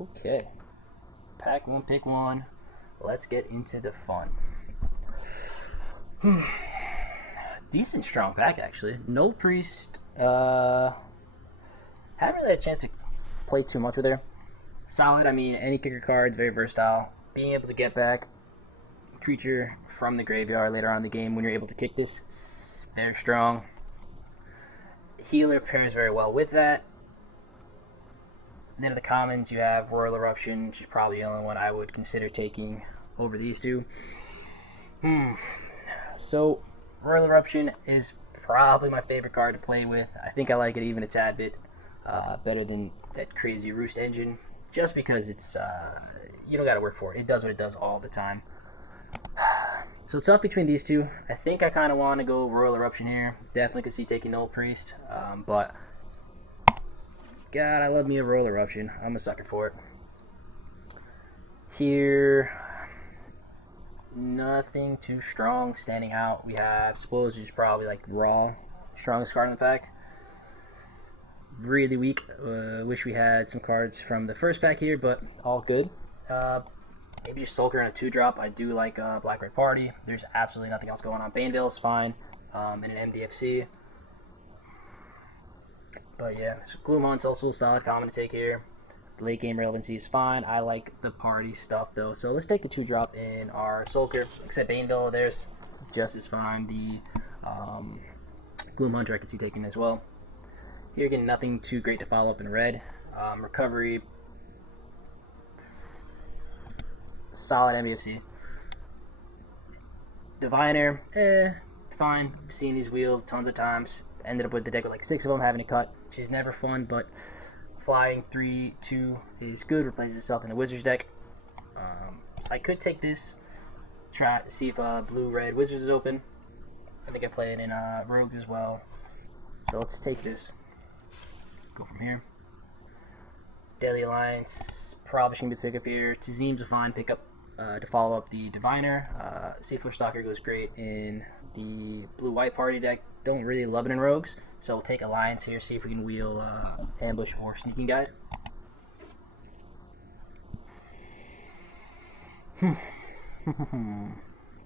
Okay. Pack one, pick one. Let's get into the fun. Decent strong pack, actually. No Priest. Haven't really had a chance to play too much with her. Solid, I mean, any kicker cards, very versatile. Being able to get back creature from the graveyard later on in the game when you're able to kick this, very strong. Healer pairs very well with that. And then in the commons, you have Royal Eruption, which is probably the only one I would consider taking over these two. So, Royal Eruption is probably my favorite card to play with. I think I like it even a tad bit better than that crazy Roost engine, just because it's you don't got to work for it. It does what it does all the time. So it's tough between these two. I think I kind of want to go Royal Eruption here. Definitely could see taking Old Priest, but God, I love me a Royal Eruption. I'm a sucker for it. Here, nothing too strong standing out. We have Spoilers, which is probably like raw, strongest card in the pack. Really weak. Wish we had some cards from the first pack here, but all good. Maybe just Sulker and a 2-drop. I do like Black Red Party. There's absolutely nothing else going on. Baneville is fine, and an MDFC. But yeah, so Gloomhunt's also a solid common to take here. Late game relevancy is fine. I like the party stuff though. So let's take the 2-drop in our Sulker. Except Baneville, there's just as fine. The Gloomhunter I can see taking as well. Here again, nothing too great to follow up in red. Recovery, solid MBFC. Diviner, fine. Seen these wheels tons of times. Ended up with the deck with like 6 of them, having to cut, which is never fun, but flying 3/2 is good. Replaces itself in the Wizards deck. So I could take this, try to see if blue-red Wizards is open. I think I play it in Rogues as well. So let's take this. Go from here. Deadly Alliance, probably shouldn't be the pickup here. Tazim's a fine pickup to follow up the Diviner. Seafloor Stalker goes great in the blue-white party deck. Don't really love it in Rogues, so we'll take Alliance here, see if we can wheel Ambush or Sneaking Guide.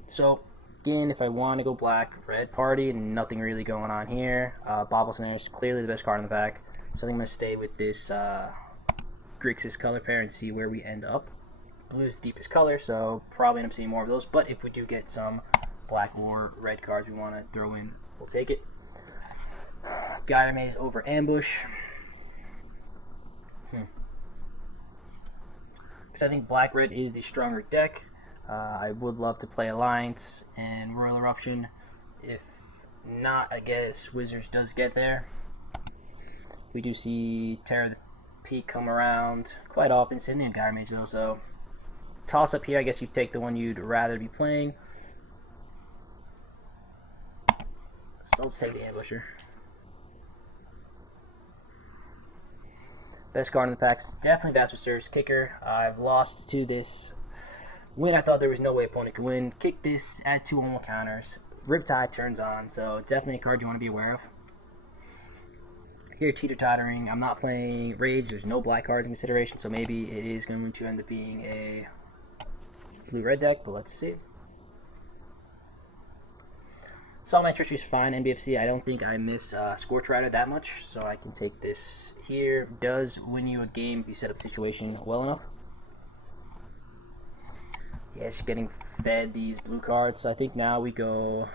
So, again, if I want to go black-red party, nothing really going on here. Bobble Snare is clearly the best card in the pack, so I think I'm going to stay with this Grixis color pair and see where we end up. Blue's the deepest color, so probably end up seeing more of those, but if we do get some black or red cards we want to throw in, we'll take it. Gyre Maze over Ambush. Because I think black-red is the stronger deck. I would love to play Alliance and Royal Eruption. If not, I guess Wizards does get there. We do see Terror of the Peak come around quite often. Sydney and Gyre Mage though, so toss up here. I guess you take the one you'd rather be playing. So let's take the Ambusher. Best card in the pack is definitely Vasper's Kicker. I've lost to this when I thought there was no way opponent could win. Kick this, add 2 on counters. Riptide turns on, so definitely a card you want to be aware of. Here, Teeter-Tottering. I'm not playing Rage. There's no black cards in consideration, so maybe it is going to end up being a blue-red deck, but let's see. Solid Trish is fine. NBFC, I don't think I miss Scorch Rider that much, so I can take this here. Does win you a game if you set up the situation well enough. Yeah, she's getting fed these blue cards, so I think now we go...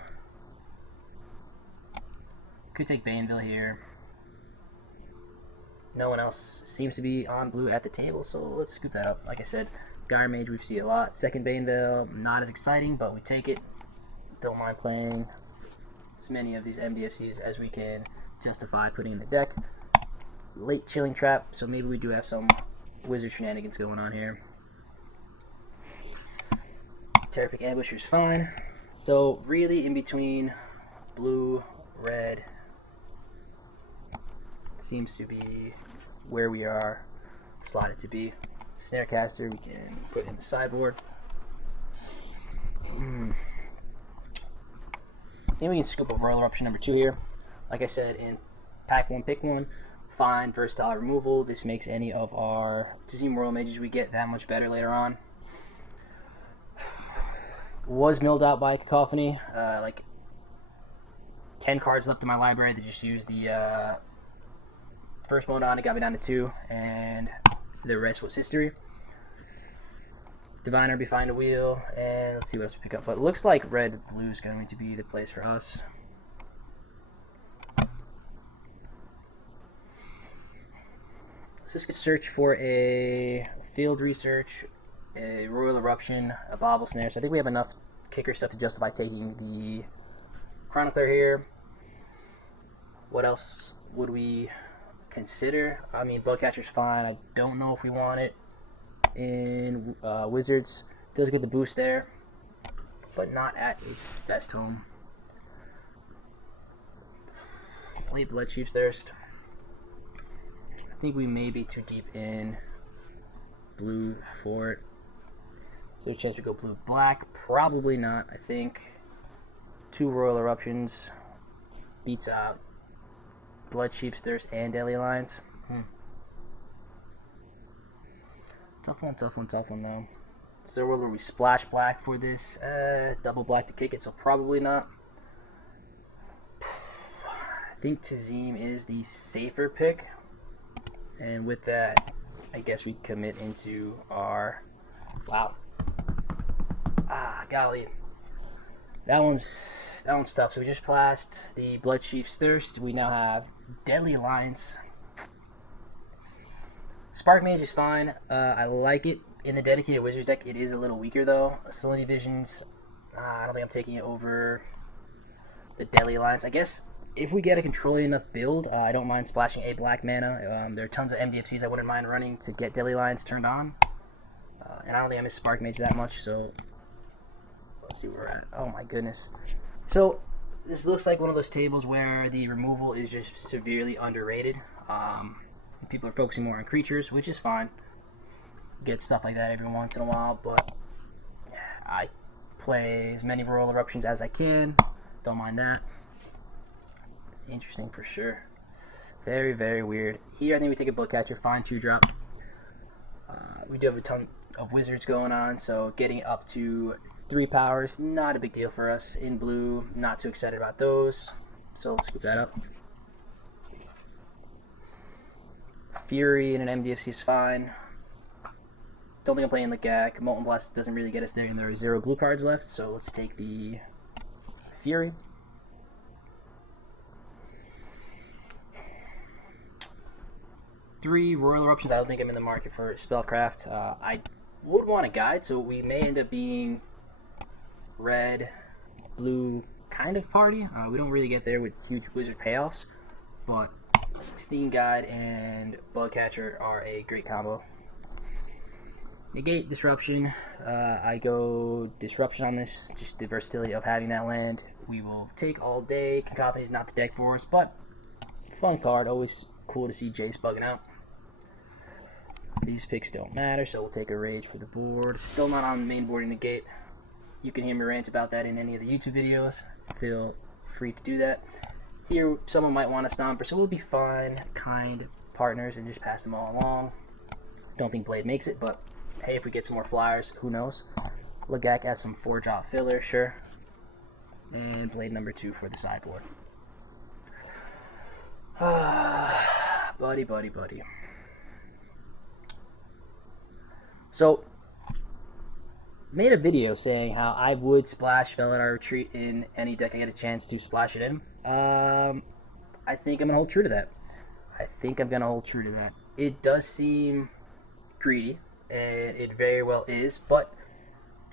Could take Baneville here. No one else seems to be on blue at the table, so let's scoop that up. Like I said, Gyre Mage we've seen a lot. Second Baneville, not as exciting, but we take it. Don't mind playing as many of these MDFCs as we can justify putting in the deck. Late Chilling Trap, so maybe we do have some Wizard shenanigans going on here. Terrorpic Ambusher is fine. So really in between blue, red, seems to be where we are slotted to be. Snarecaster, we can put in the sideboard. Then we can scoop up Royal Eruption number 2 here. Like I said, in pack 1, pick 1. fine, versatile removal. This makes any of our Tazim Royal Mages we get that much better later on. Was milled out by Cacophony. Like 10 cards left in my library. They just used the first mode on. It got me down to 2, and the rest was history. Diviner be fine to wheel, and let's see what else we pick up. But it looks like red blue is going to be the place for us. So let's search for a field research, a royal eruption, a bobble snare. So I think we have enough kicker stuff to justify taking the chronicler here. What else would we consider? I mean, bugcatcher's fine. I don't know if we want it in Wizards. Does get the boost there, but not at its best home. Late Blood Chief's Thirst. I think we may be too deep in blue for it. So there's a chance we go blue-black. Probably not. I think 2 Royal Eruptions beats out Blood Chief's Thirst and Deadly Alliance. Tough one though. So will we splash black for this? Double black to kick it, so probably not. I think Tazim is the safer pick. And with that, I guess we commit into our... Wow. Golly. That one's tough. So we just passed the Blood Chief's Thirst. We now have Deadly Alliance. Spark Mage is fine. I like it. In the dedicated Wizards deck, it is a little weaker though. Salinity Visions, I don't think I'm taking it over the Deadly Alliance. I guess if we get a controlling enough build, I don't mind splashing a black mana. There are tons of MDFCs I wouldn't mind running to get Deadly Alliance turned on. And I don't think I miss Spark Mage that much, so let's see where we're at. Oh my goodness. So this looks like one of those tables where the removal is just severely underrated. People are focusing more on creatures, which is fine. Get stuff like that every once in a while, but I play as many Royal Eruptions as I can. Don't mind that. Interesting for sure. Very, very weird. Here, I think we take a Bookcatcher, fine 2-drop. We do have a ton of Wizards going on, so getting up to 3 powers, not a big deal for us. In blue, not too excited about those, so let's scoop that up. Fury in an MDFC is fine. Don't think I'm playing the Gak. Molten Blast doesn't really get us there, and there are 0 blue cards left, so let's take the Fury. Three Royal Eruptions. I don't think I'm in the market for Spellcraft. I would want a guide, so we may end up being red, blue kind of party. We don't really get there with huge Wizard payoffs, but Sneaking Guide and Bugcatcher are a great combo. Negate Disruption. I go Disruption on this, just the versatility of having that land. We will take all day. Cacophony is not the deck for us, but fun card. Always cool to see Jace bugging out. These picks don't matter, so we'll take a Rage for the board. Still not on the main board in Negate. You can hear me rant about that in any of the YouTube videos. Feel free to do that. Here, someone might want a Stomper, so we'll be fine, kind partners, and just pass them all along. Don't think Blade makes it, but hey, if we get some more flyers, who knows? Lagak has some 4-drop filler, sure. And Blade number 2 for the sideboard. Buddy. So, made a video saying how I would splash Felidar Retreat in any deck I get a chance to splash it in. I think I'm going to hold true to that. It does seem greedy, and it very well is, but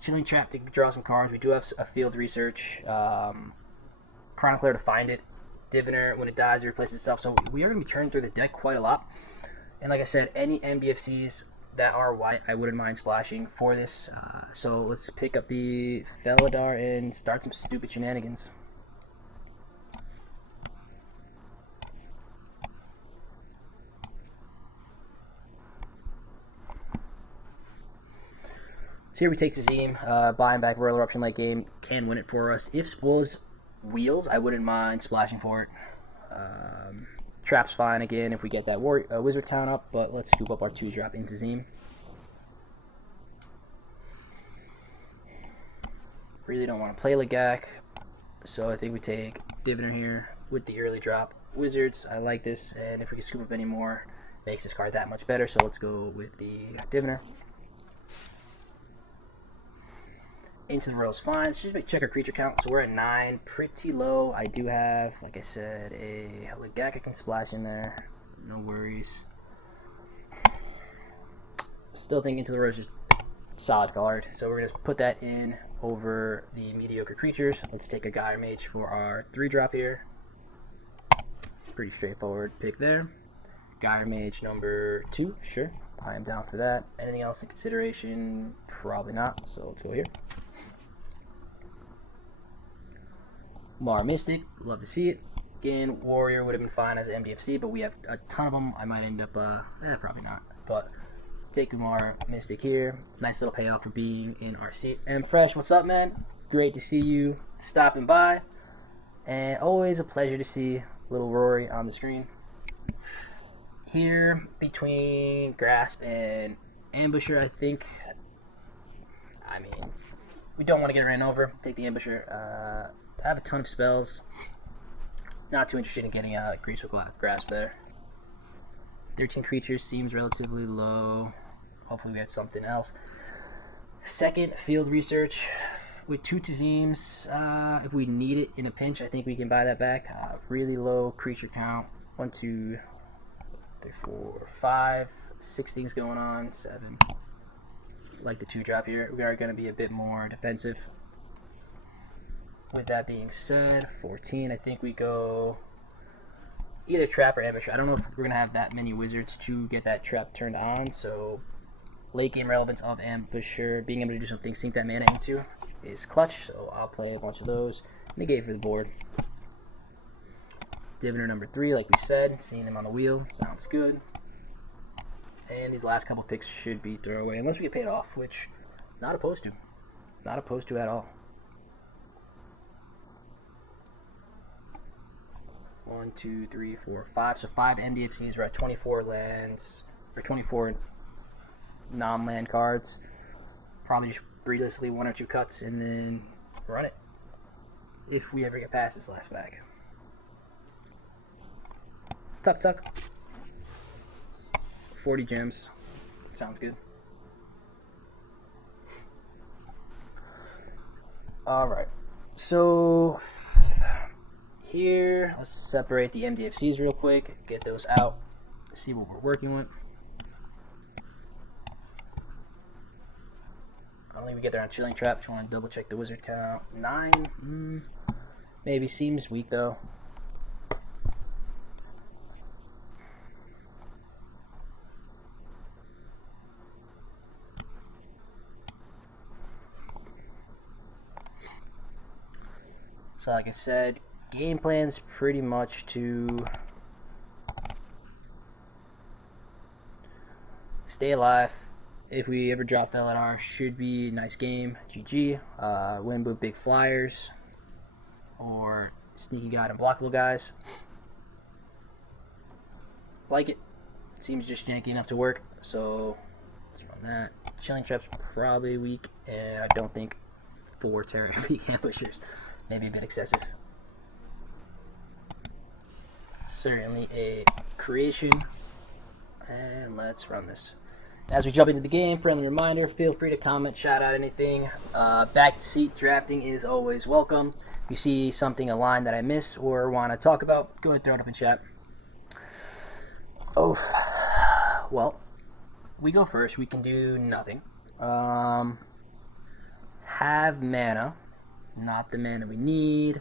Chilling Trap to draw some cards. We do have a field research, Chronicler to find it, Diviner, when it dies, it replaces itself, so we are going to be churning through the deck quite a lot. And like I said, any MBFCs that are white, I wouldn't mind splashing for this. So let's pick up the Felidar and start some stupid shenanigans. So here we take Tazim, buying back Royal Eruption late game, can win it for us. If was Wheels, I wouldn't mind splashing for it. Trap's fine again if we get that wizard count up, but let's scoop up our 2-drop into Zeme. Really don't want to play Legak, so I think we take Diviner here with the early drop wizards. I like this, and if we can scoop up any more, makes this card that much better, so let's go with the Diviner. Into the Royal's fine. So just check our creature count. So we're at 9, pretty low. I do have, like I said, a Legak I can splash in there. No worries. Still think Into the Royal's just solid card. So we're going to put that in over the mediocre creatures. Let's take a Gyre Mage for our 3-drop here. Pretty straightforward pick there. Gyre Mage number 2, sure. I am down for that. Anything else in consideration? Probably not. So let's go here. Mar Mystic, love to see it. Again, Warrior would have been fine as MDFC, but we have a ton of them. I might end up, probably not. But take Mar Mystic here. Nice little payoff for being in our seat. And Fresh, what's up, man? Great to see you stopping by. And always a pleasure to see little Rory on the screen. Here, between Grasp and Ambusher, I think. I mean, we don't want to get ran over. Take the Ambusher. I have a ton of spells. Not too interested in getting a Graceful Grasp there. 13 creatures seems relatively low. Hopefully we get something else. Second, Field Research with 2 Tazeems. If we need it in a pinch, I think we can buy that back. Really low creature count. 1, 2, 3, 4, 5, 6 things going on. 7. Like the 2-drop here. We are going to be a bit more defensive. With that being said, 14, I think we go either Trap or Ambusher. I don't know if we're going to have that many wizards to get that Trap turned on, so late game relevance of Ambusher, being able to do something, sink that mana into, is clutch, so I'll play a bunch of those. Negate for the board. Diviner number 3, like we said, seeing them on the wheel, sounds good. And these last couple picks should be throwaway, unless we get paid off, which, not opposed to. Not opposed to at all. 1, 2, 3, 4, 5. So 5 MDFCs. We're at 24 lands, or 24 non-land cards. Probably just breedlessly 1 or 2 cuts and then run it. If we ever get past this last bag. Tuck tuck. 40 gems. Sounds good. Alright. So here, let's separate the MDFCs real quick, get those out, see what we're working with. I don't think we get there on Chilling Trap. Just want to double check the wizard count. 9, maybe seems weak though. So like I said, game plan's pretty much to stay alive. If we ever drop FELIDAR, should be a nice game. GG. Win with big flyers or sneaky god and blockable guys. Like it. Seems just janky enough to work. So let's run that. Chilling Trap's probably weak, and I don't think 4 Terra weak ambushers. Maybe a bit excessive. Certainly a creation. And let's run this. As we jump into the game, friendly reminder, feel free to comment, shout out anything. Back to seat drafting is always welcome. If you see something, a line that I miss or want to talk about, go ahead and throw it up in chat. Oh, well, we go first. We can do nothing. Have mana. Not the mana we need.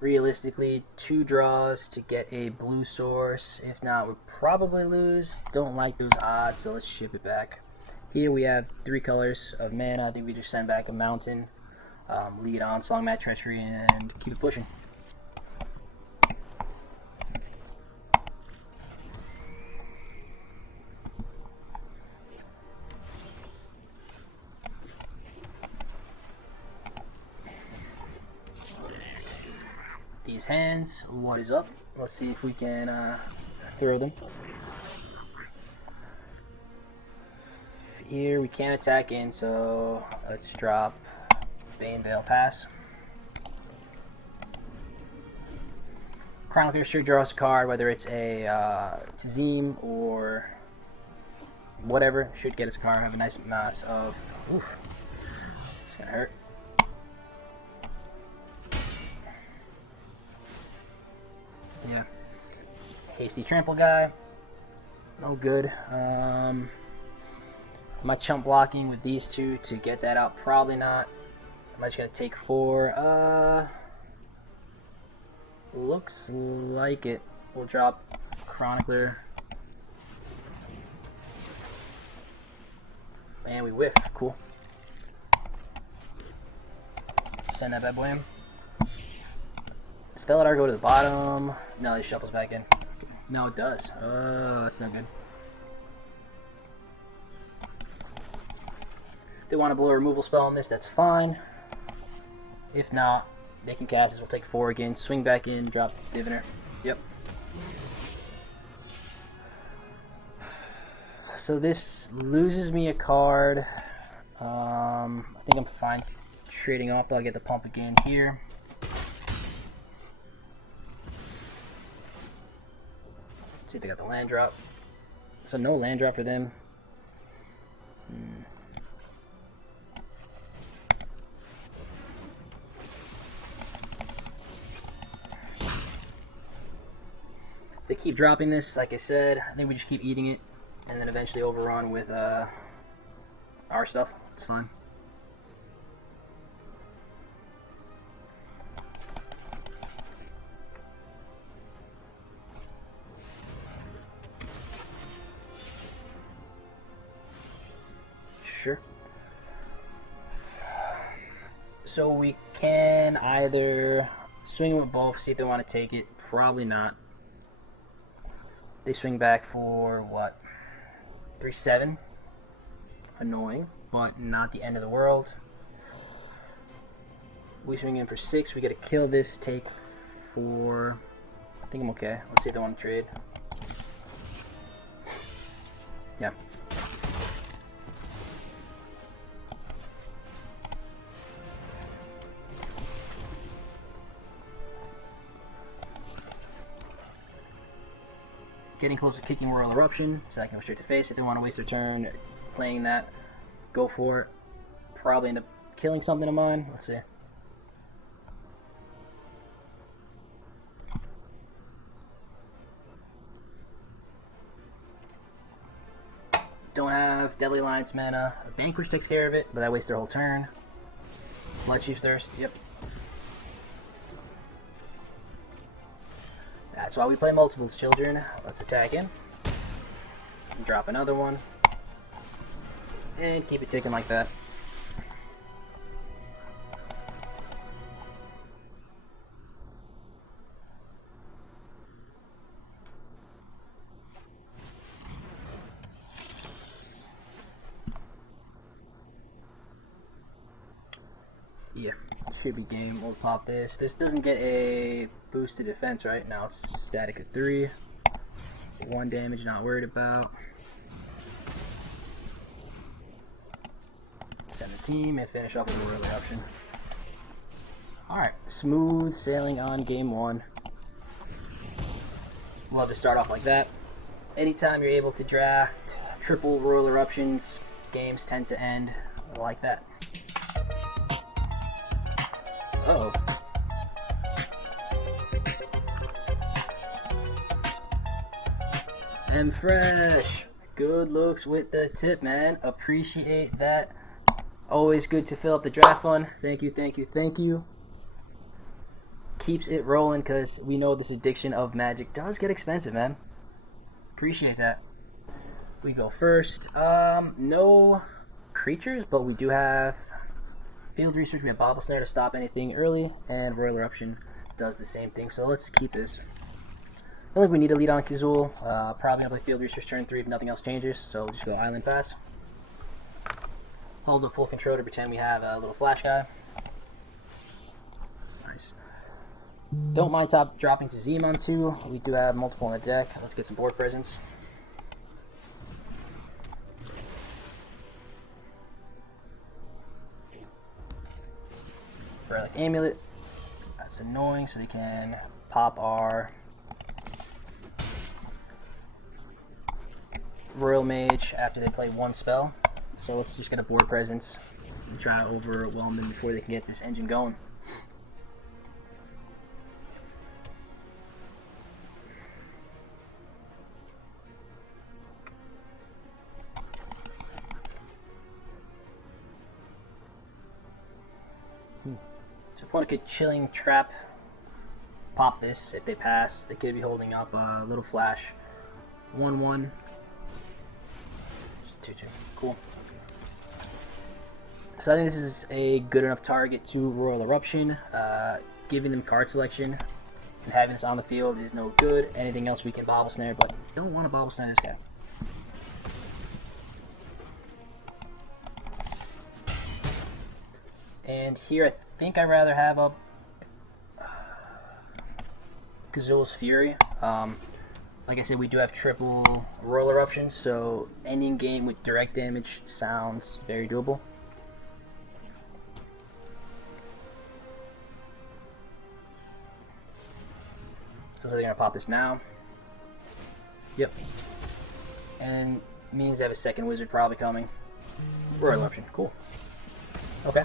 Realistically, 2 draws to get a blue source. If not, we'll probably lose. Don't like those odds, so let's ship it back. Here we have 3 colors of mana. I think we just send back a mountain, lead on, Songmat, Treachery, and keep it pushing. These hands, what is up? Let's see if we can throw them. Here we can't attack in, so let's drop Bane Veil Pass. Chronicler sure draws a card, whether it's a Tazim or whatever. Should get us a card. Have a nice mass of. Oof. It's gonna hurt. Yeah. Hasty Trample guy. No good. Am I chump blocking with these two to get that out? Probably not. Am I just gonna take 4? Looks like it. We'll drop Chronicler. And we whiff. Cool. Send that bad boy in. Does FELIDAR go to the bottom? No, he shuffles back in. No, it does. That's not good. They want to blow a removal spell on this, that's fine. If not, they can cast this. We'll take 4 again. Swing back in, drop Diviner. Yep. So this loses me a card. I think I'm fine trading off, though. I'll get the pump again here. See if they got the land drop. So no land drop for them. They keep dropping this, like I said. I think we just keep eating it, and then eventually overrun with our stuff. It's fine. Sure. So we can either swing with both, see if they want to take it. Probably not. They swing back for what? 3/7. Annoying, but not the end of the world. We swing in for 6. We gotta kill this, take 4. I think I'm okay. Let's see if they want to trade. Yeah. Getting close to kicking Royal Eruption, so I can go straight to face. If they want to waste their turn playing that, go for it. Probably end up killing something of mine. Let's see. Don't have Deadly Alliance mana. Vanquish takes care of it, but I waste their whole turn. Bloodchief's Thirst, yep. That's why we play multiples, children. Let's attack in. Drop another one. And keep it ticking like that. Yeah, should be game. We'll pop this. This doesn't get a boost to defense, right? Now it's static at 3. 1 damage, not worried about. Send the team and finish off with a Royal Eruption. Alright, smooth sailing on game 1. Love to start off like that. Anytime you're able to draft triple Royal Eruptions, games tend to end like that. Uh-oh. M Fresh. Good looks with the tip, man. Appreciate that. Always good to fill up the draft fund. Thank you, thank you, thank you. Keeps it rolling because we know this addiction of Magic does get expensive, man. Appreciate that. We go first. No creatures, but we do have Field Research. We have Bobble Snare to stop anything early, and Royal Eruption does the same thing. So let's keep this. I don't think we need a lead on Kazul. Probably gonna play Field Research turn 3 if nothing else changes. So we'll just go Island Pass. Hold the full control to pretend we have a little flash guy. Nice. Don't mind top dropping to Zemon too. We do have multiple in the deck. Let's get some board presence. Relic Amulet. That's annoying, so they can pop our Royal Mage after they play one spell. So let's just get a board presence and try to overwhelm them before they can get this engine going. So opponent could Chilling Trap, pop this. If they pass, they could be holding up a little flash. 1/1. Just 2/2. Cool. So I think this is a good enough target to Royal Eruption. Giving them card selection and having this on the field is no good. Anything else we can Bobble Snare, but don't want to Bobble Snare this guy. And here I think I'd rather have a Gazul's Fury. Like I said, we do have triple Royal Eruption, so ending game with direct damage sounds very doable. So they're going to pop this now. Yep. And means they have a second wizard probably coming. Royal Eruption, cool. Okay.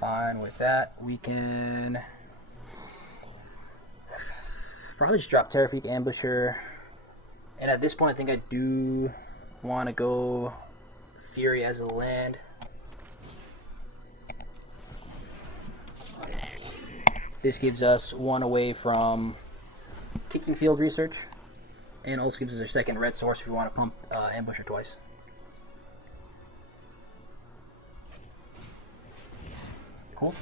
Fine with that. We can probably just drop Terra Peak Ambusher. And at this point, I think I do want to go Fury as a land. This gives us one away from kicking Field Research, and also gives us our second red source if we want to pump Ambusher twice. Cool.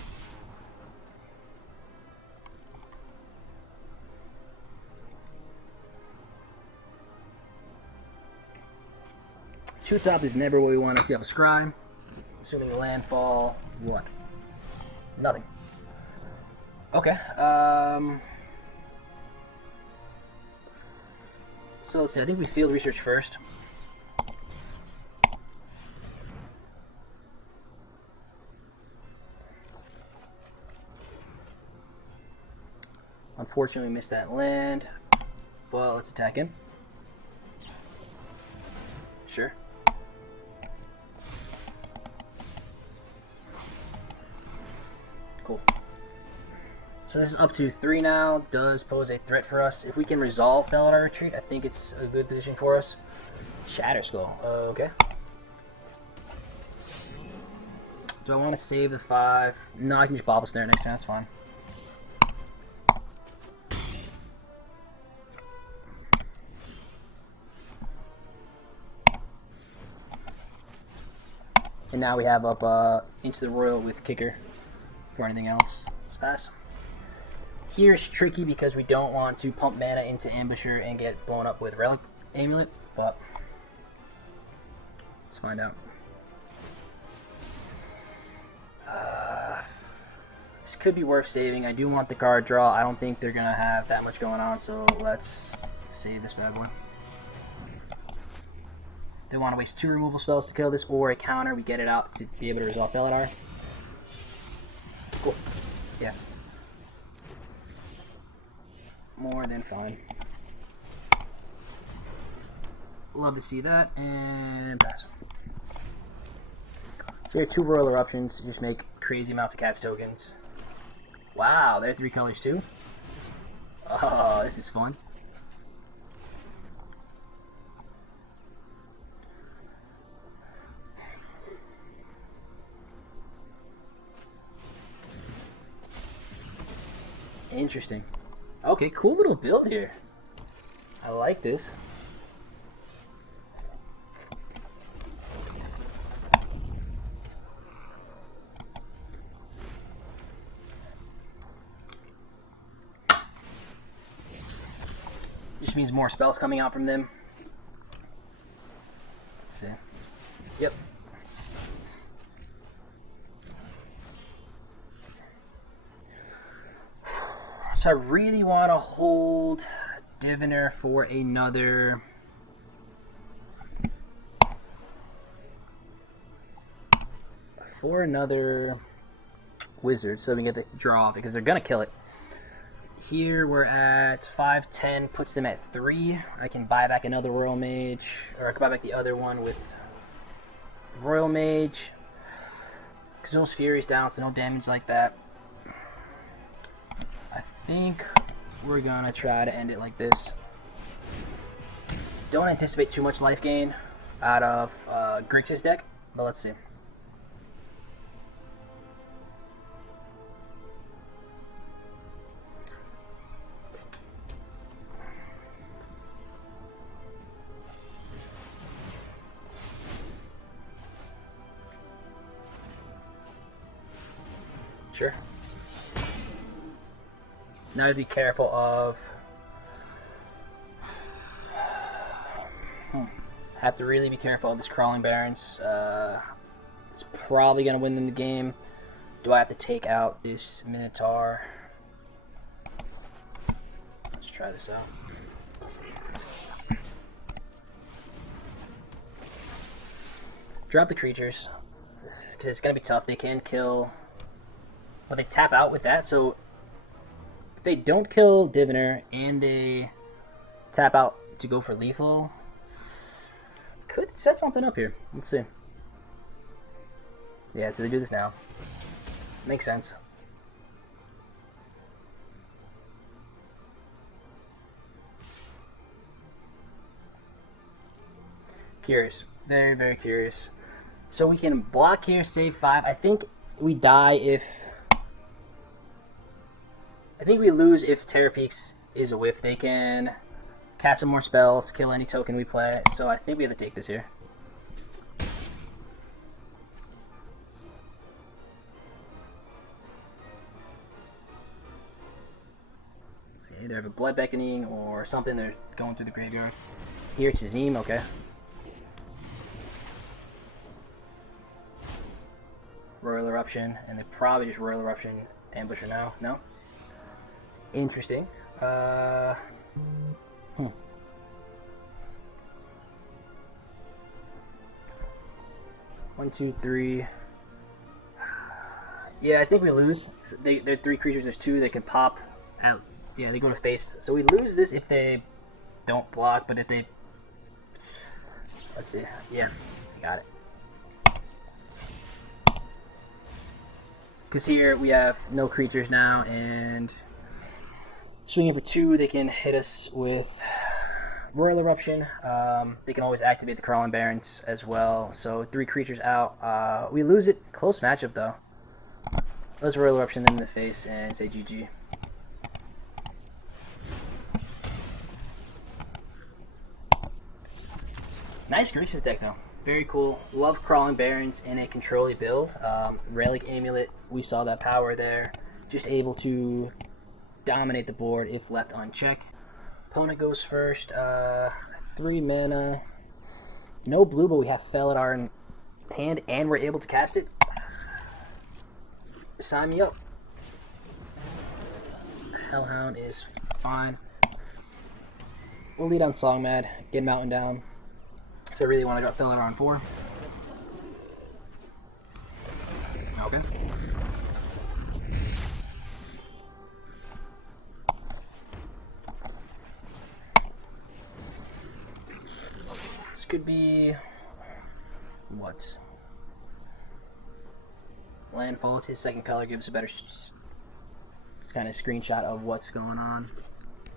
Two top is never what we want to see off a Scry. Assuming the landfall, what? Nothing. Okay. So let's see. I think we Field Research first. Unfortunately, we missed that land. Well, let's attack him. Sure. Cool. So this is up to 3 now. Does pose a threat for us. If we can resolve Felidar Retreat, I think it's a good position for us. Shatter Skull. Okay. Do I want to save the 5? No, I can just Bobble Snare next turn. That's fine. And now we have up into the Royal with Kicker for anything else. Let's pass. Here's tricky because we don't want to pump mana into Ambusher and get blown up with Relic Amulet, but let's find out. This could be worth saving. I do want the card draw. I don't think they're going to have that much going on, so let's save this bad boy. They want to waste 2 removal spells to kill this, or a counter. We get it out to be able to resolve Felidar. Cool. Yeah. More than fine. Love to see that, and pass. So we have 2 Royal Eruptions. Just make crazy amounts of Cats tokens. Wow, they're 3 colors too? Oh, this is fun. Interesting. Okay, cool little build here. I like this. Just means more spells coming out from them. Let's see. Yep. So I really want to hold Diviner for another... wizard, so we can get the draw off, because they're going to kill it. Here we're at 5-10, puts them at 3. I can buy back another Royal Mage, or I can buy back the other one with Royal Mage. Because those Fury's down, so no damage like that. I think we're gonna try to end it like this. Don't anticipate too much life gain out of Grixis deck, but let's see. Sure. Now I have to be careful of... Have to really be careful of this Crawling Barons. It's probably going to win them the game. Do I have to take out this Minotaur? Let's try this out. Drop the creatures, because it's going to be tough. They can kill... But they tap out with that, so if they don't kill Diviner and they tap out to go for lethal, could set something up here. Let's see. Yeah, so they do this now. Makes sense. Curious. Very, very curious. So we can block here, save 5. I think we die if... I think we lose if Terra Peaks is a whiff. They can cast some more spells, kill any token we play, so I think we have to take this here. They either have a Blood Beckoning or something, they're going through the graveyard. Here it's Azim, okay. Royal Eruption, and they probably just Royal Eruption Ambusher now. No? Interesting. 1, 2, 3. Yeah, I think we lose. They're 3 creatures. There's 2 that can pop out. Yeah, they go to face. So we lose this if they don't block, but if they... Let's see. Yeah, got it. Because here we have no creatures now, and swinging for 2, they can hit us with Royal Eruption. They can always activate the Crawling Barons as well. So 3 creatures out. We lose it. Close matchup though. Let's Royal Eruption them in the face and say GG. Nice Grixis deck though. Very cool. Love Crawling Barons in a control-y build. Relic Amulet, we saw that power there. Just able to dominate the board if left unchecked. Opponent goes first. 3 mana. No blue, but we have Felidar in hand, and we're able to cast it. Sign me up. Hellhound is fine. We'll lead on Songmad, get Mountain down. So I really want to go Felidar on 4. Okay. This could be what? Landfall. It's his second color, gives a better kind of screenshot of what's going on.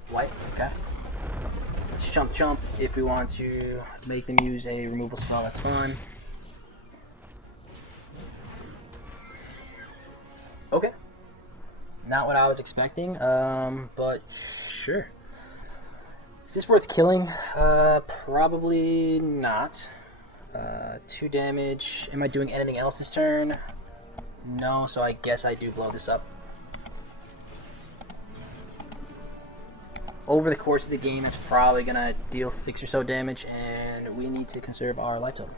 White. Okay. Let's chump. If we want to make them use a removal spell, that's fine. Okay. Not what I was expecting, but sure. Is this worth killing? Probably not. 2 damage. Am I doing anything else this turn? No, so I guess I do blow this up. Over the course of the game, it's probably going to deal 6 or so damage, and we need to conserve our life total.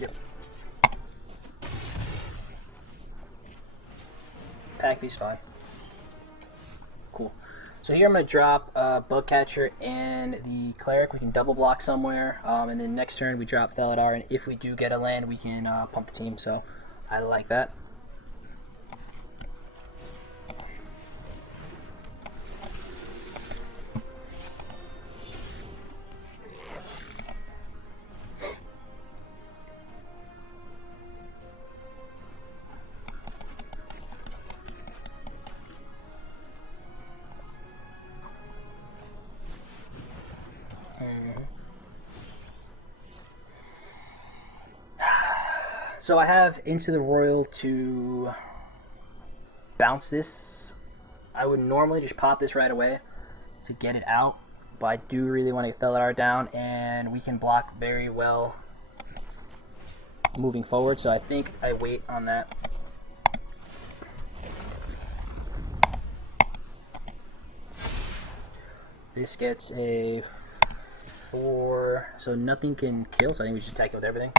Yep. attack beast, fine. Cool. So here I'm going to drop Bug Catcher and the Cleric. We can double block somewhere. And then next turn we drop Felidar. And if we do get a land, we can pump the team. So I like that. So I have Into the Royal to bounce this. I would normally just pop this right away to get it out, but I do really want to get Felidar down, and we can block very well moving forward, so I think I wait on that. This gets a 4, so nothing can kill, so I think we should attack it with everything.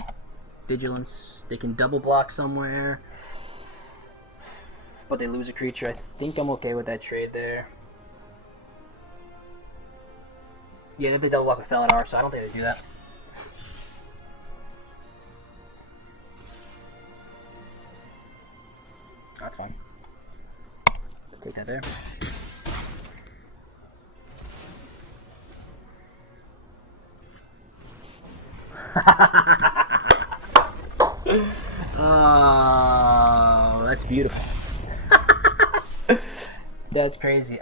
Vigilance, they can double block somewhere, but they lose a creature. I think I'm okay with that trade there. Yeah, they double block with Felidar, so I don't think they do that. That's fine. Take that there. Oh, that's beautiful. That's crazy.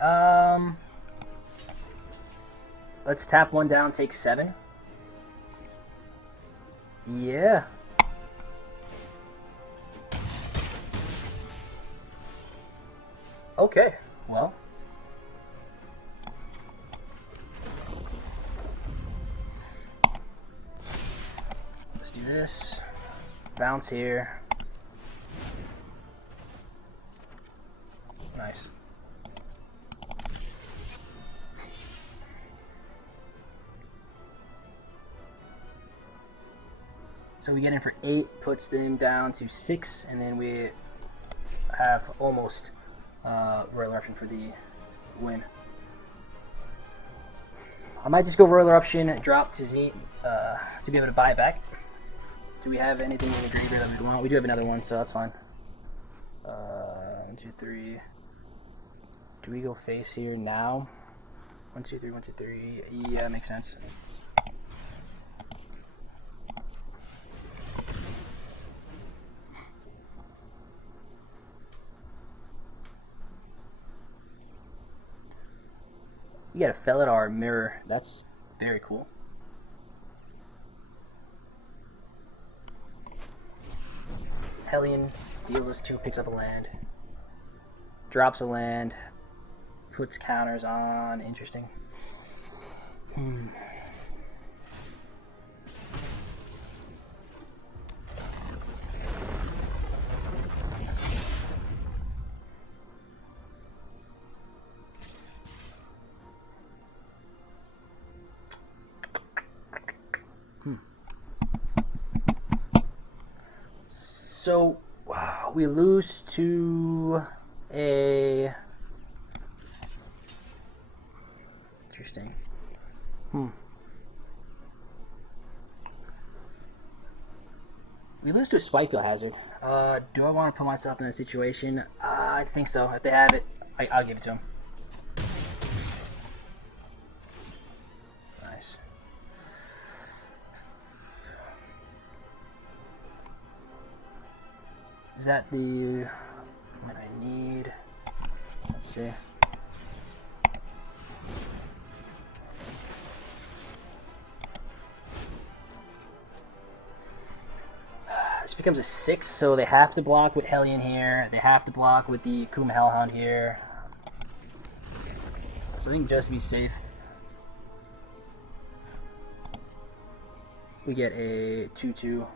Let's tap one down, take 7. Yeah. Okay, well. Let's do this. Bounce here. Nice. So we get in for 8, puts them down to 6, and then we have almost Royal Eruption for the win. I might just go Royal Eruption, drop to Z to be able to buy it back. Do we have anything in the graveyard that we want? We do have another one, so that's fine. 1, 2, 3. Do we go face here now? 1, 2, 3, 1, 2, 3. Yeah, makes sense. You got a Felidar mirror. That's very cool. Hellion deals us 2, picks up a land, drops a land, puts counters on. Interesting. So, wow, we lose to a... Interesting. We lose to a Spikefield Hazard. Do I want to put myself in that situation? I think so. If they have it, I'll give it to them. Nice. Is that the what I need? Let's see. This becomes a 6, so they have to block with Hellion here. They have to block with the Kuma Hellhound here. So I think just to be safe, we get a 2/2.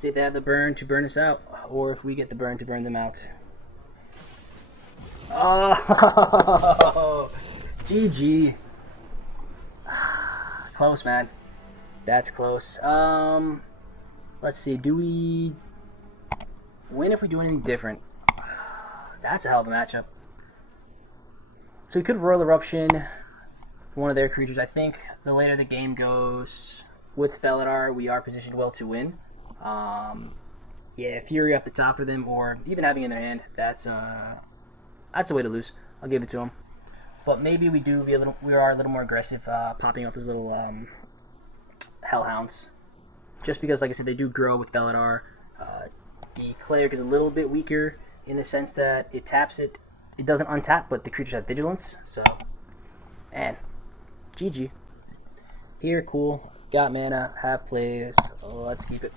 See if they have the burn to burn us out, or if we get the burn to burn them out. Oh, GG. Close, man. That's close. Let's see. Do we win if we do anything different? That's a hell of a matchup. So we could Royal Eruption one of their creatures. I think the later the game goes with Felidar, we are positioned well to win. Yeah, Fury off the top for them, or even having it in their hand, that's a way to lose. I'll give it to them. But maybe we are a little more aggressive, popping off those little Hellhounds. Just because, like I said, they do grow with Felidar. The Cleric is a little bit weaker in the sense that it taps it. It doesn't untap, but the creatures have Vigilance. So, and GG. Here, cool. Got mana, have plays. Let's keep it.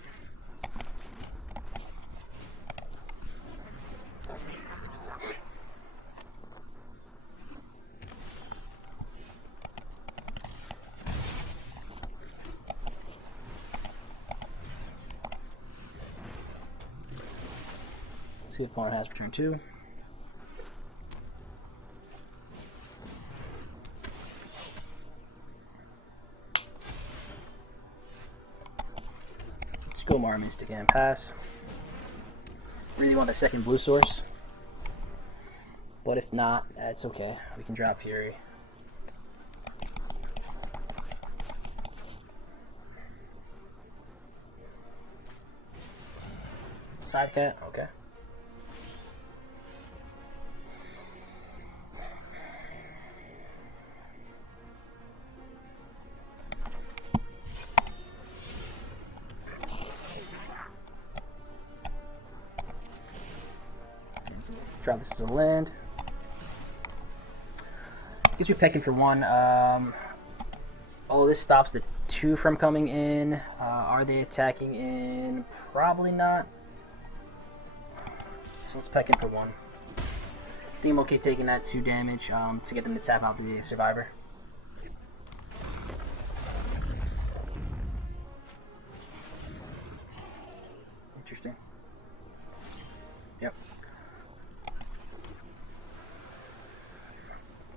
See what opponent has for turn 2. Let's go Mara Mystic and pass. Really want the second blue source. But if not, that's okay. We can drop Fury. Side cat, okay. Drop this as a land. Guess we're pecking for 1. Oh, this stops the 2 from coming in. Are they attacking in? Probably not. So let's peck in for 1. I think I'm okay taking that 2 damage to get them to tap out the Survivor. Interesting. Yep.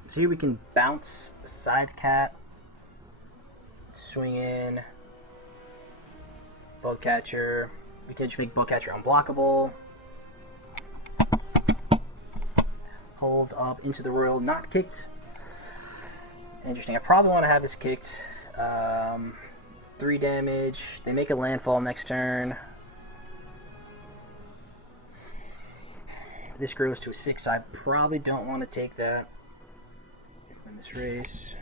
So here we can bounce Scythe Cat, swing in, Bugcatcher. We can just make Bugcatcher unblockable. Hold up into the Royal, not kicked. Interesting. I probably want to have this kicked. 3 damage. They make a landfall next turn. This grows to a 6. I probably don't want to take that. Win this race.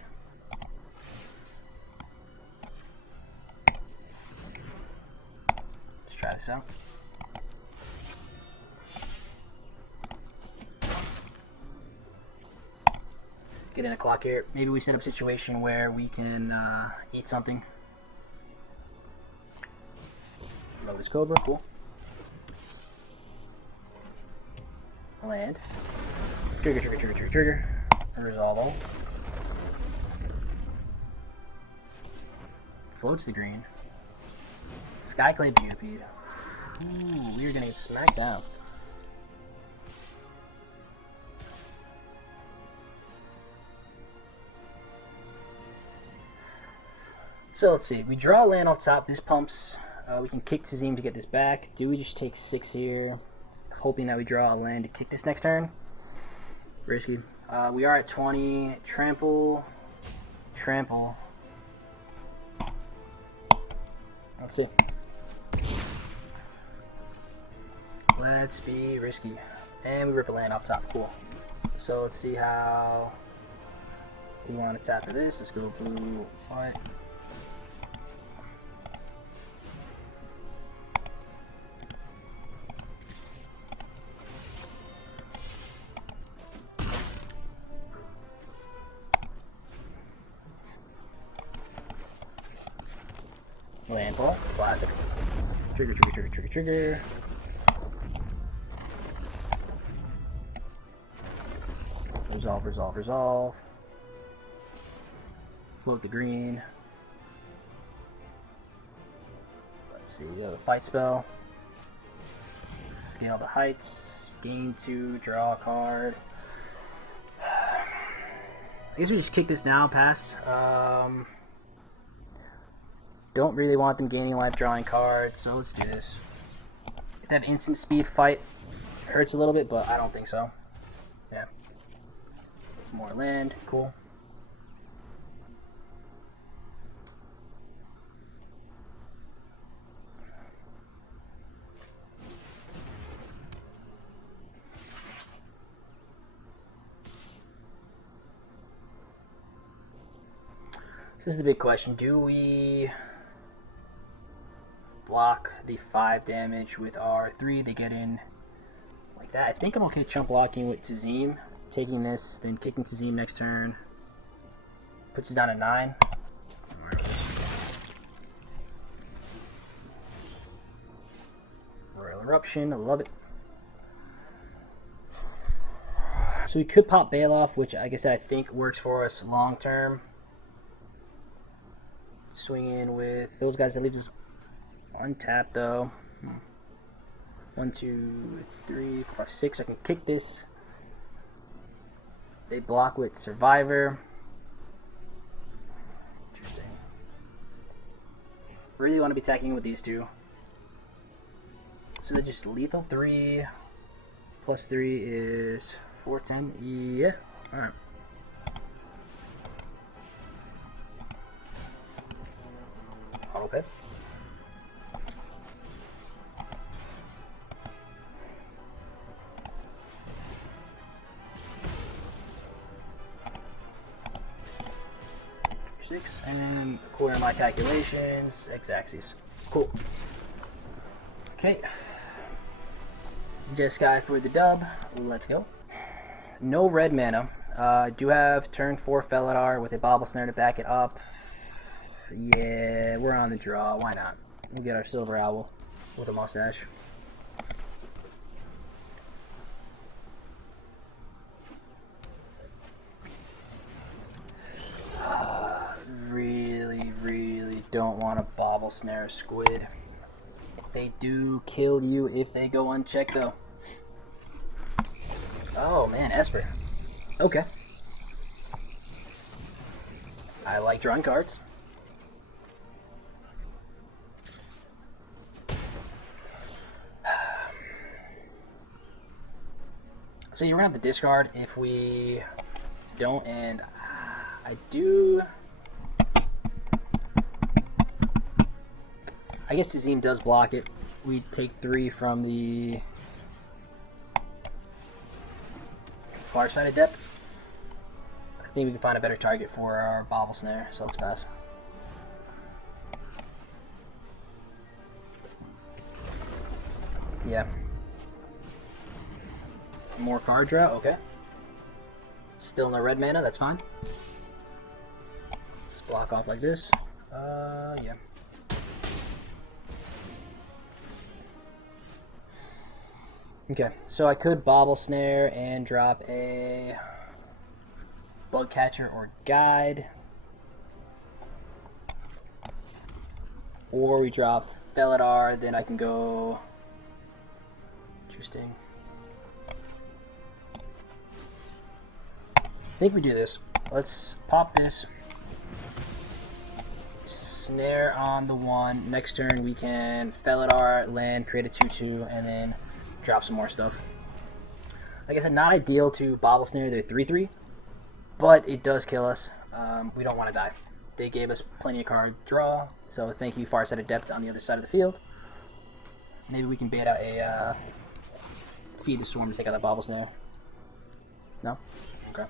Let's try this out. Get in a clock here. Maybe we set up a situation where we can eat something. Lotus Cobra, cool. Land. Trigger, trigger, trigger, trigger, trigger. Resolve all. Floats the green. Skyclave Geopede. Ooh, we are gonna get smacked down. So let's see. We draw land off top. This pumps. We can kick Tazim to get this back. Do we just take 6 here? Hoping that we draw a land to kick this next turn. Risky. We are at 20. Trample. Trample. Let's see. Let's be risky. And we rip a land off top. Cool. So let's see how we want to tap for this. Let's go blue, white. Landfall, classic. Trigger, trigger, trigger, trigger, trigger. Resolve, resolve, resolve. Float the green. Let's see, we have a fight spell. Scale the heights. Gain 2, draw a card. I guess we just kick this now, pass. Don't really want them gaining life drawing cards, so let's do this. If they have instant speed, fight hurts a little bit, but I don't think so. Yeah. More land, cool. This is the big question. Do we block the 5 damage with our 3? They get in like that. I think I'm okay chump blocking with Tazim. Taking this, then kicking Tazim next turn. Puts us down to 9. Royal Eruption, I love it. So we could pop Bailoff, which like I said, I think works for us long term. Swing in with those guys. That leaves us untapped though. 1, 2, 3, 4, 5, 6. I can kick this. They block with Survivor. Interesting. Really want to be attacking with these two. So they're just lethal 3 plus 3 is 410. Yeah. Alright. Auto pay. Six, and then according to my calculations, x-axis. Cool. Okay. Jeskai for the dub. Let's go. No red mana. Do have turn 4 Felidar with a Bobble Snare to back it up. Yeah, we're on the draw. Why not? We'll get our Silver Owl with a mustache. Really don't want to Bobble Snare a squid. They do kill you if they go unchecked, though. Oh, man, Esper. Okay. I like drawing cards. So you're going to have to discard if we don't, and I do... I guess Tazim does block it. We take 3 from the far side of depth. I think we can find a better target for our Bobble Snare, so let's pass. Yeah. More card draw, okay. Still no red mana, that's fine. Let's block off like this. Yeah. Okay, so I could Bobble Snare and drop a Bug Catcher or Guide. Or we drop Felidar, then I can go... Interesting. I think we do this. Let's pop this. Snare on the 1. Next turn we can Felidar, land, create a 2/2, and then drop some more stuff. Like I said, not ideal to Bobble Snare their 3/3, but it does kill us. We don't want to die. They gave us plenty of card draw, so thank you, Far Side of Depth on the other side of the field. Maybe we can bait out a Feed the Storm to take out that Bobble Snare. No? Okay.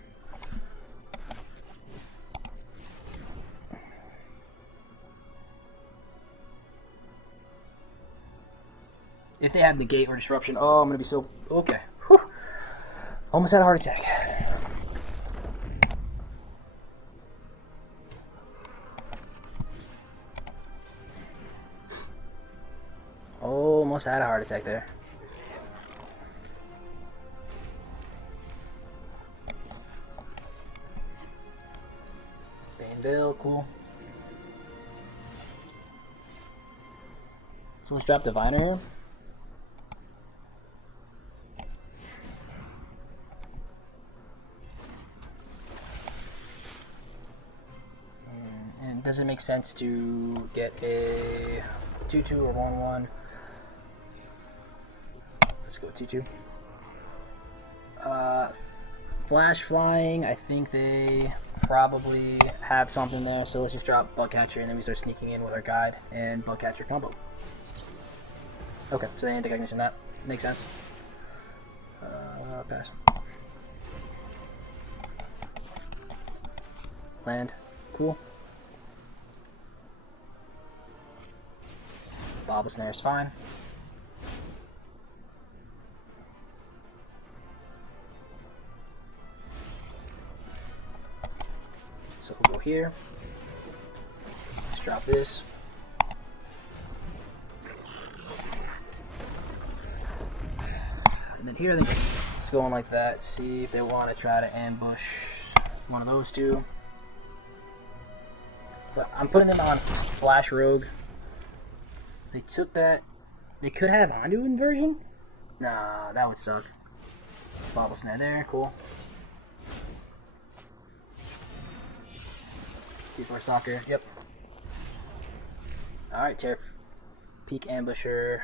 If they have Negate or Disruption, oh, I'm going to be so... Okay. Whew. Almost had a heart attack. Almost had a heart attack there. Baneville, cool. So let's drop Diviner here. And does it make sense to get a 2/2 or 1/1? Let's go 2/2. Flash flying, I think they probably have something there, so let's just drop Bugcatcher and then we start sneaking in with our guide and Bugcatcher combo. Okay, so they anti-cognition, that makes sense. Pass. Land, cool. Bobble Snare is fine. So we'll go here. Let's drop this. And then here I think it's going like that. See if they want to try to ambush one of those two. But I'm putting them on Flash Rogue. They took that. They could have Ondu Inversion? Nah, that would suck. Bobble Snare there, cool. T4 Stalker, yep. Alright, Terra Peak Ambusher.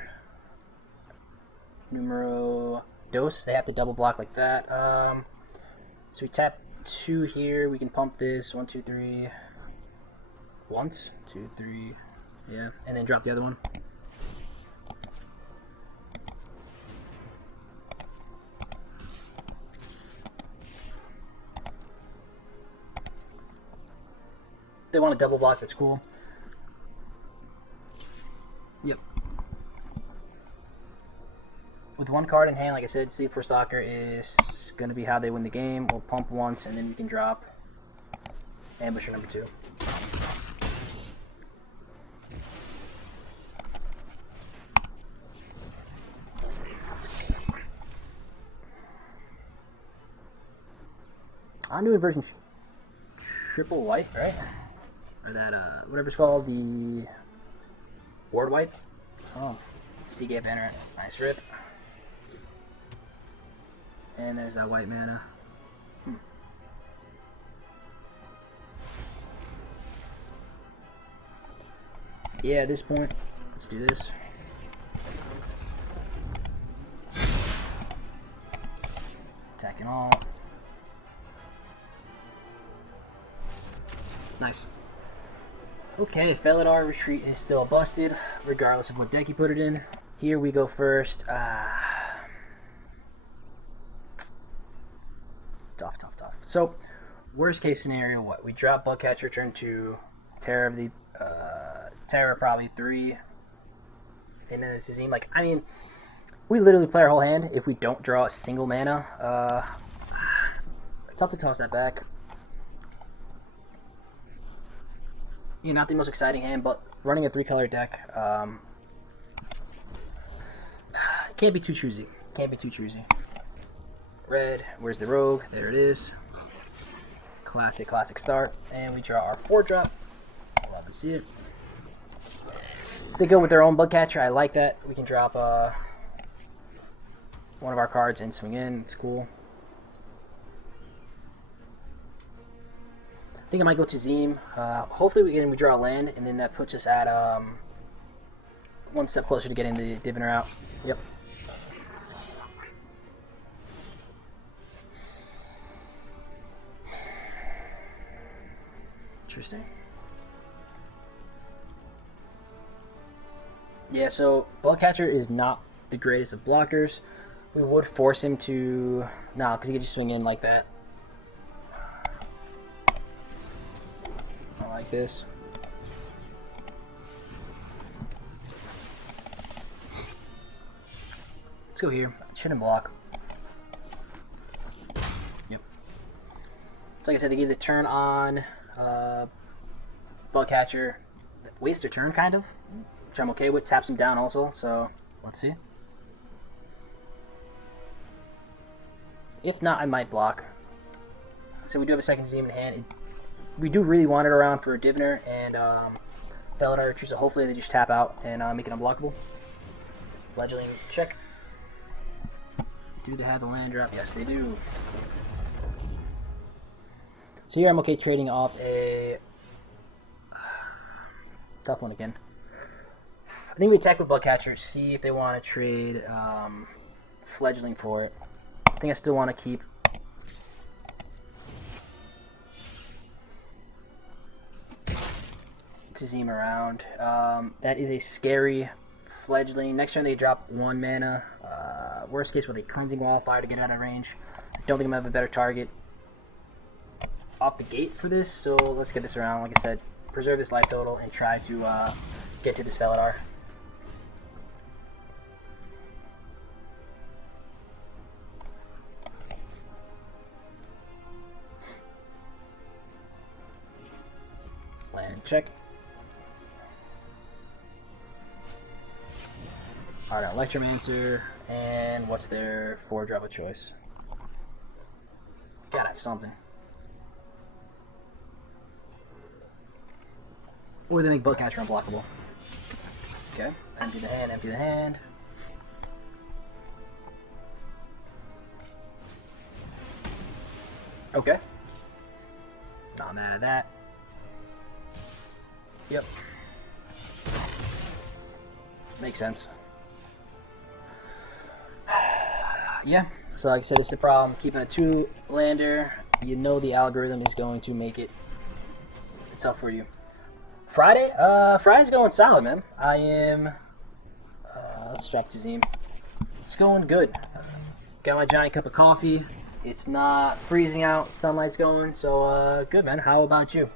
Numero dos. They have to double block like that. So we tap 2 here. We can pump this. 1, 2, 3. Once. 2, 3. Yeah. And then drop the other one. They want a double block, that's cool. Yep. With one card in hand, like I said, C4 Soccer is going to be how they win the game. We'll pump once, and then we can drop Ambusher number 2. Ondu Inversion triple wipe, right? Or that, whatever it's called, the board wipe. Oh, Seagate Banner, nice rip. And there's that white mana. Yeah, at this point, let's do this. Attacking all. Nice. Okay, Felidar Retreat is still busted, regardless of what deck you put it in. Here we go first. Tough. So, worst case scenario, what? We drop Bugcatcher turn 2, Terra probably 3, and then it's a Zine. Like, I mean, we literally play our whole hand if we don't draw a single mana. Tough to toss that back. You know, not the most exciting hand, but running a 3-color deck, can't be too choosy. Red, where's the Rogue? There it is. Classic start. And we draw our 4-drop. Love to see it. They go with their own Bugcatcher. I like that. We can drop one of our cards and swing in. It's cool. I think I might go to Zim. Hopefully we draw a land, and then that puts us at one step closer to getting the Diviner out. Yep. Interesting. Yeah, so Bugcatcher is not the greatest of blockers. We would force him to... No, because he could just swing in like that. Like this. Let's go here. Shouldn't block. Yep. So like I said, they either turn on Bugcatcher, waste their turn kind of, which I'm okay with. Taps him down also. So let's see. If not, I might block. So we do have a second Zim in hand. We do really want it around for Diviner, and FELIDAR, so hopefully they just tap out and make it unblockable. Fledgling, check. Do they have a land drop? Yes, they do. So here I'm okay trading off a tough one again. I think we attack with Bugcatcher, see if they want to trade Fledgling for it. I think I still want to keep Tazim around. That is a scary Fledgling. Next turn they drop 1 mana. Worst case with a Cleansing Wildfire to get out of range. I don't think I'm going to have a better target off the gate for this, so let's get this around. Like I said, preserve this life total and try to get to this FELIDAR. Land check. Alright, Electromancer, and what's their 4-drop of choice? Gotta have something. Or they make Bugcatcher unblockable. Okay, empty the hand, empty the hand. Okay. Not mad at that. Yep. Makes sense. Yeah, so like I said, it's the problem. Keeping a 2-lander, you know the algorithm is going to make it tough for you. Friday? Friday's going solid, man. I am... let's strap Tazim. It's going good. Got my giant cup of coffee. It's not freezing out. Sunlight's going, so good, man. How about you?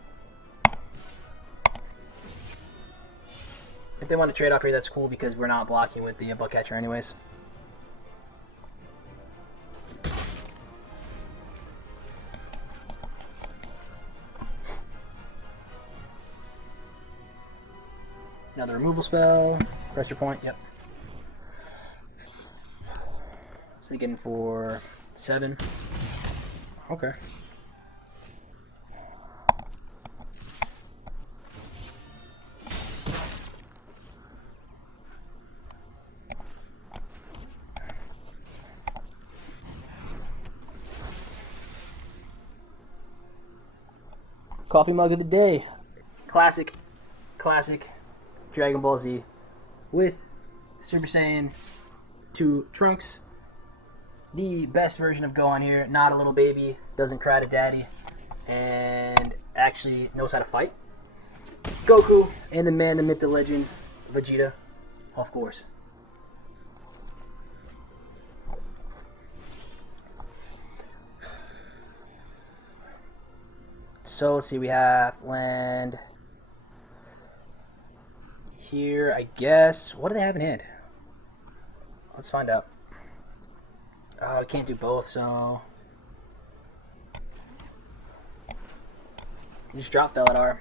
If they want to trade off here, that's cool because we're not blocking with the Bugcatcher anyways. Another removal spell. Pressure point, yep. Thinking for 7. Okay. Coffee mug of the day. Classic Dragon Ball Z with Super Saiyan 2 Trunks. The best version of Gohan here. Not a little baby, doesn't cry to daddy, and actually knows how to fight. Goku and the man, the myth, the legend, Vegeta, of course. So let's see, we have land here, I guess. What do they have in hand? Let's find out. Oh, I can't do both, so just drop FELIDAR.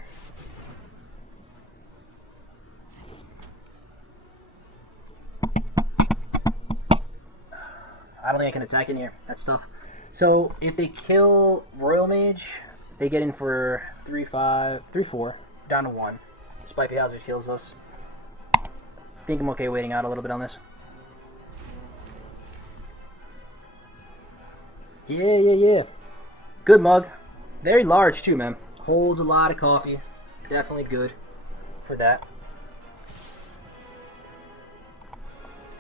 I don't think I can attack in here. That's tough. So if they kill Royal Mage, they get in for 3-5, 3-4, down to 1. Spiky Hazard kills us. I think I'm okay waiting out a little bit on this. Yeah. Good mug. Very large too, man. Holds a lot of coffee. Definitely good for that.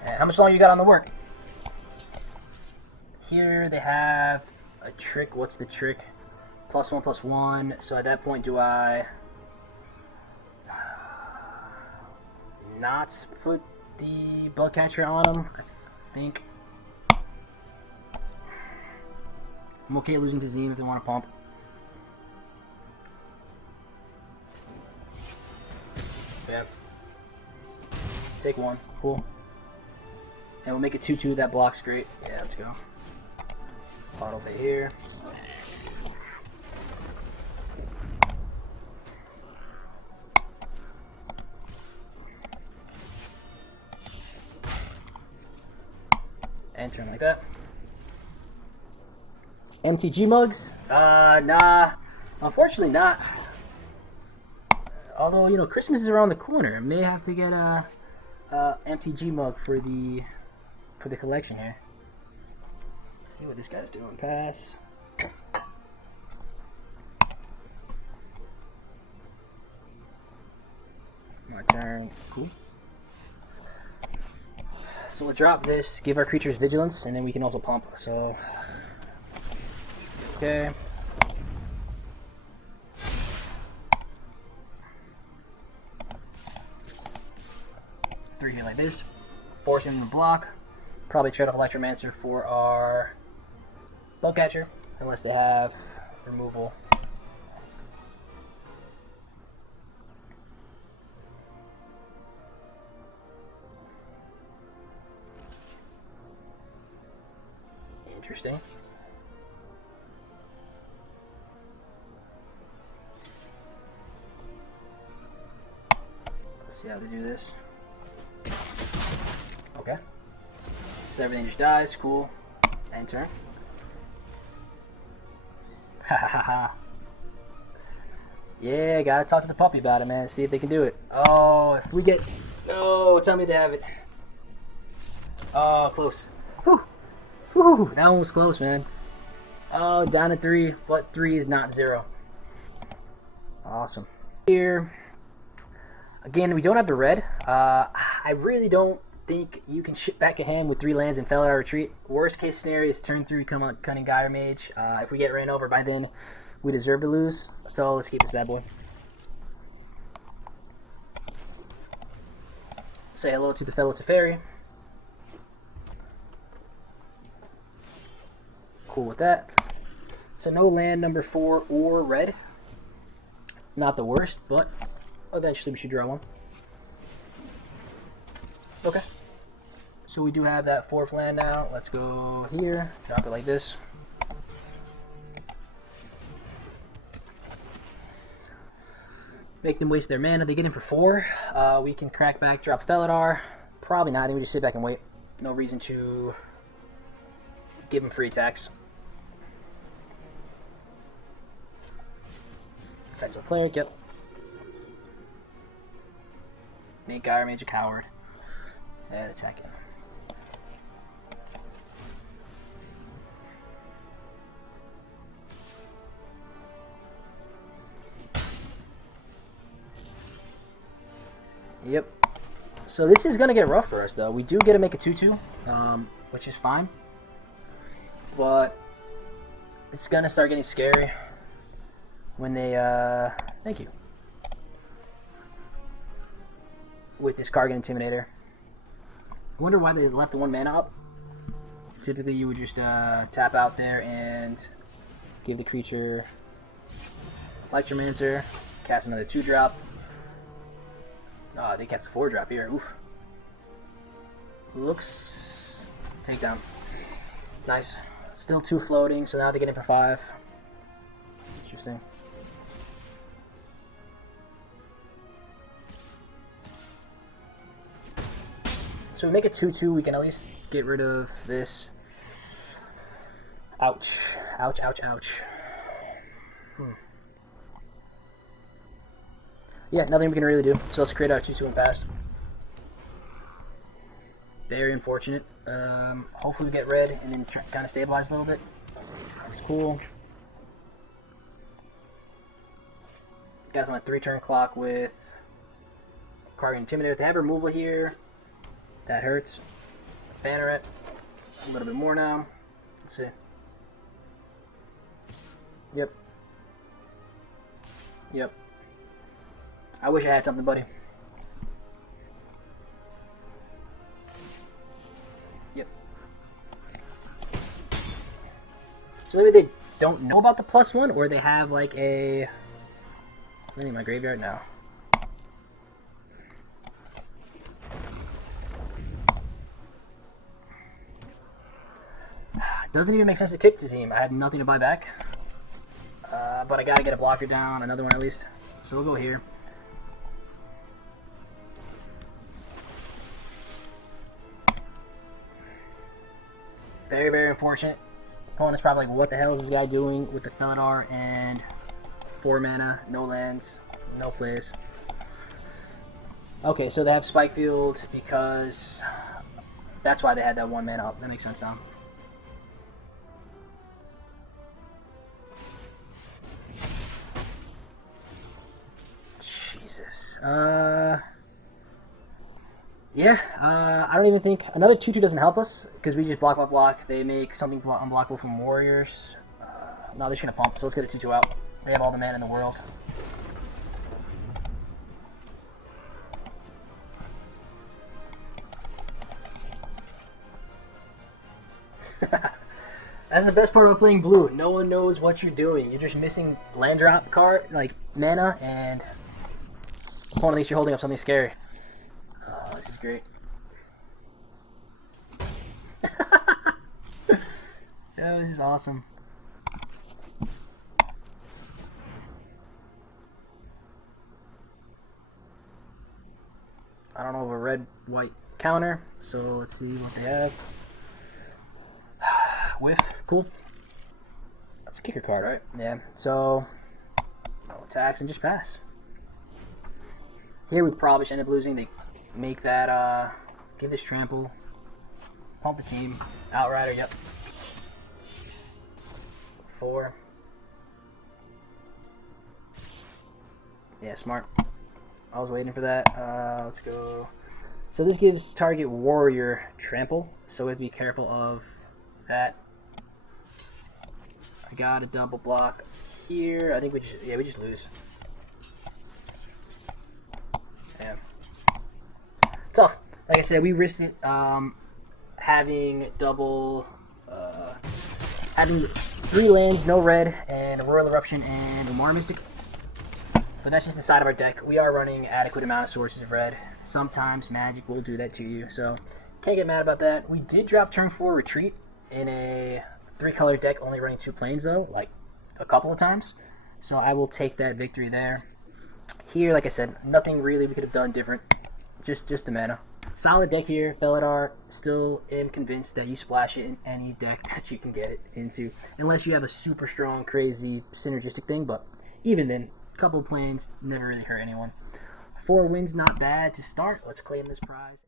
And how much longer you got on the work? Here they have a trick. What's the trick? +1/+1. So at that point, do I not put the Bugcatcher on him? I think I'm okay losing to Zine if they want to pump. Yeah. Take 1. Cool. And we'll make it 2-2. That block's great. Yeah, let's go. Auto pay here. And turn like that. MTG mugs? Nah. Unfortunately not. Although, you know, Christmas is around the corner. I may have to get a MTG mug for the collection here. Let's see what this guy's doing. Pass. My turn. Cool. So we'll drop this, give our creatures vigilance, and then we can also pump. So, okay. Three here like this. Force him to block. Probably trade off Electromancer for our Bugcatcher, unless they have removal. Interesting. Let's see how they do this. Okay. So everything just dies. Cool. End turn. Ha ha ha. Yeah, gotta talk to the puppy about it, man. See if they can do it. Oh, if we get... No, tell me they have it. Oh, close. Whew. Whew, that one was close, man. Oh, down to 3, but 3 is not 0. Awesome. Here, again, we don't have the red. I really don't think you can ship back a hand with 3 lands and FELIDAR Retreat. Worst case scenario is turn 3, come on, Cunning Gyre Mage. If we get ran over by then, we deserve to lose. So let's keep this bad boy. Say hello to the fellow Teferi. Cool with that. So no land number 4 or red. Not the worst, but eventually we should draw one. Okay. So we do have that 4th land now. Let's go here. Drop it like this. Make them waste their mana. They get in for 4. We can crack back, drop Felidar. Probably not. I think we just sit back and wait. No reason to give them free attacks. Okay, so cleric, yep. Make Gyre Mage a coward. And attack him. Yep. So this is going to get rough for us, though. We do get to make a 2-2, which is fine. But it's going to start getting scary when they, thank you, with this Kargan Intimidator. I wonder why they left the 1 mana up. Typically you would just tap out there and give the creature Electromancer, cast another 2-drop. They cast a 4-drop here. Oof. Looks... Takedown. Nice. Still 2 floating, so now they get in for 5. Interesting. So we make it 2-2, we can at least get rid of this. Ouch. Ouch, ouch, ouch. Yeah, nothing we can really do. So let's create our 2-2 and pass. Very unfortunate. Hopefully we get red and then kind of stabilize a little bit. That's cool. Guys on a 3-turn clock with Kargan Intimidator. If they have removal here, that hurts. Banner it. A little bit more now. Let's see. Yep. Yep. I wish I had something, buddy. Yep. So maybe they don't know about the +1, or they have like a... I'm in my graveyard now. Doesn't even make sense to kick the team. I have nothing to buy back. But I gotta get a blocker down, another one at least. So we'll go here. Very, very unfortunate. Opponent's probably like, what the hell is this guy doing with the Felidar and 4 mana, no lands, no plays. Okay, so they have Spike Field because that's why they had that 1 mana up. That makes sense now. Jesus. Yeah, I don't even think... Another 2-2 doesn't help us, because we just block. They make something unblockable from Warriors. No, they're just going to pump, so let's get the 2-2 out. They have all the mana in the world. That's the best part about playing blue. No one knows what you're doing. You're just missing land drop card, like mana, and opponent thinks you're holding up something scary. Oh, this is great. Yeah, this is awesome. I don't know of a red-white counter, so let's see what they have. Whiff, cool. That's a kicker card, right? Yeah, so no attacks and just pass. Here we probably should end up losing. They make that, give this trample, pump the team, outrider, yep. 4. Yeah, smart. I was waiting for that. Let's go. So this gives target warrior trample, so we have to be careful of that. I got a double block here. I think we just lose. Yeah. Tough. Like I said, we risked it having double having 3 lands, no red, and a Royal Eruption and a Moira Mystic. But that's just the side of our deck. We are running adequate amount of sources of red. Sometimes Magic will do that to you, so can't get mad about that. We did drop turn 4 Retreat in a 3-color deck, only running 2 planes though, like a couple of times. So I will take that victory there. Here, like I said, nothing really we could have done different. Just the mana. Solid deck here, FELIDAR. Still am convinced that you splash it in any deck that you can get it into, unless you have a super strong, crazy, synergistic thing. But even then, a couple of planes never really hurt anyone. 4 wins, not bad to start. Let's claim this prize.